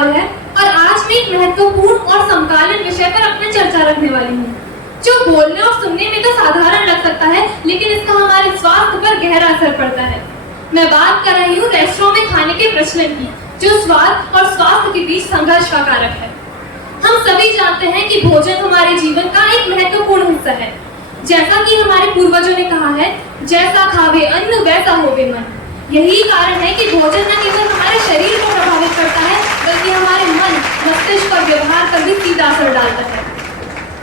गौर है और आज मैं एक महत्वपूर्ण और समकालीन विषय पर अपनी चर्चा रखने वाली हूँ, जो बोलने और सुनने में तो साधारण लग सकता है, लेकिन इसका हमारे स्वास्थ्य पर गहरा असर पड़ता है। मैं बात कर रही हूँ रेस्टोरेंट में खाने के प्रचलन की, जो स्वाद और स्वास्थ्य के बीच संघर्ष का कारक है। हम सभी जानते हैं कि भोजन हमारे जीवन का एक महत्वपूर्ण हिस्सा है। जैसा कि हमारे पूर्वजों ने कहा है, जैसा खावे अन्न वैसा होवे मन। यही कारण है कि भोजन न केवल हमारे शरीर को प्रभावित करता है, बल्कि हमारे मन, मस्तिष्क और व्यवहार पर भी सीधा असर डालता है।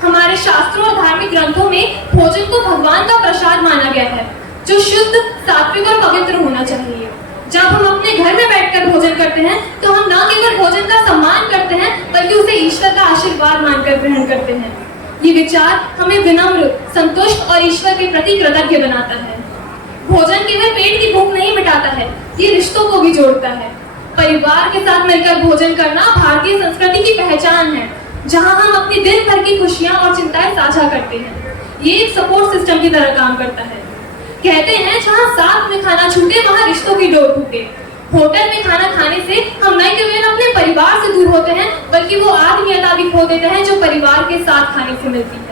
हमारे शास्त्रों और धार्मिक ग्रंथों में भोजन को भगवान का प्रसाद माना गया है, जो शुद्ध, सात्विक और पवित्र होना चाहिए। जब हम अपने घर में बैठकर भोजन करते हैं, तो हम न केवल भोजन का सम्मान करते हैं, बल्कि उसे ईश्वर का आशीर्वाद मानकर ग्रहण करते हैं। ये विचार हमें विनम्र, संतुष्ट और ईश्वर के प्रति कृतज्ञ बनाता है। भोजन केवल पेट की भूख नहीं मिटाता है, ये रिश्तों को भी जोड़ता है। परिवार के साथ मिलकर भोजन करना भारतीय संस्कृति की पहचान है, जहां हम अपनी दिन भर की खुशियां और चिंताएं साझा करते हैं। ये एक सपोर्ट सिस्टम की तरह काम करता है। कहते हैं, जहां साथ में खाना छूटे वहां रिश्तों की डोर टूटे। होटल में खाना खाने से हम न केवल अपने परिवार से दूर होते हैं, बल्कि वो आत्मीयता भी खो देते हैं जो परिवार के साथ खाने से मिलती है।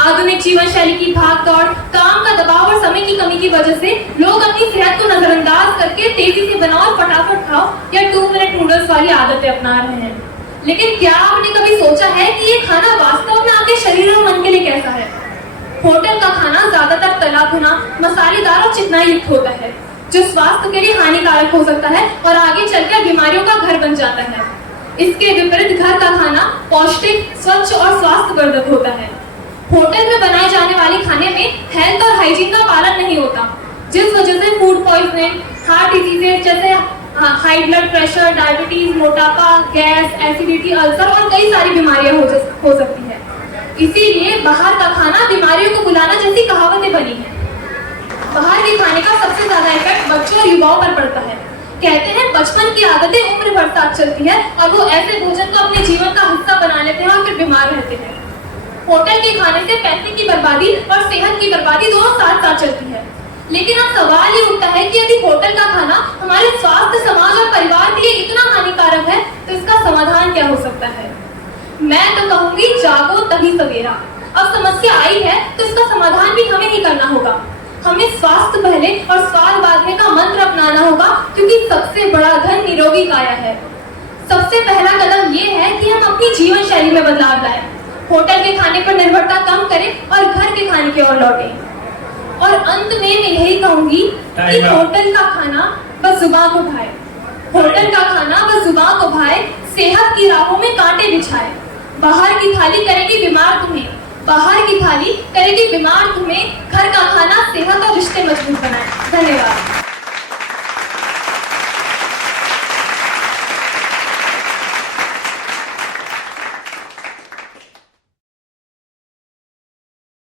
आधुनिक जीवन शैली की भाग दौड़, काम का दबाव और समय की कमी की वजह से लोग अपनी सेहत को नजरअंदाज करके तेजी से बनाओ और फटाफट खाओ या 2 मिनट नूडल्स वाली आदतें अपना रहे हैं। लेकिन क्या आपने कभी सोचा है कि ये खाना वास्तव में आपके शरीर और मन के लिए कैसा है? होटल का खाना ज्यादातर तला भुना, मसालेदार और चिकनाई युक्त होता है, जो स्वास्थ्य के लिए हानिकारक हो सकता है और आगे चलकर बीमारियों का घर बन जाता है। इसके विपरीत घर का खाना पौष्टिक, स्वच्छ और स्वास्थ्यवर्धक होता है। होटल में बनाए जाने वाले खाने में हेल्थ और हाइजीन का पालन नहीं होता, जिस वजह से फूड पॉइजनिंग, हार्ट डिजीजेज जैसे हाई ब्लड प्रेशर, डायबिटीज, मोटापा, गैस, एसिडिटी, अल्सर और कई सारी बीमारियां हो सकती है। इसीलिए बाहर का खाना बीमारियों को बुलाना जैसी कहावतें बनी है। बाहर के खाने का सबसे ज्यादा इफेक्ट बच्चों और युवाओं पर पड़ता है। कहते हैं, बचपन की आदतें उम्र भर साथ चलती है और वो ऐसे भोजन को अपने जीवन का हिस्सा बना लेते हैं और फिर बीमार रहते हैं। होटल के खाने से पैसे की बर्बादी और सेहत की बर्बादी दोनों साथ साथ चलती है। लेकिन अब सवाल ये उठता है कि यदि होटल का खाना हमारे स्वास्थ्य, समाज और परिवार के लिए इतना हानिकारक है, तो इसका समाधान क्या हो सकता है? मैं तो कहूंगी, जागो तभी सवेरा। अब समस्या आई है तो इसका समाधान भी हमें ही करना होगा। हमें स्वास्थ्य पहले और स्वाद बाद में का मंत्र अपनाना होगा, क्योंकि सबसे बड़ा धन निरोगी काया है। सबसे पहला कदम ये है कि हम अपनी जीवन शैली में बदलाव लाएं, होटल के खाने पर निर्भरता कम करें और घर के खाने की ओर लौटें। और अंत में मैं यही कहूंगी कि होटल का खाना बस जुबान को भाए, होटल का खाना बस जुबान को भाए, सेहत की राहों में कांटे बिछाए। बाहर की थाली करेगी बीमार तुम्हें, बाहर की थाली करेगी बीमार तुम्हें, घर का खाना सेहत और रिश्ते मजबूत बनाए। धन्यवाद।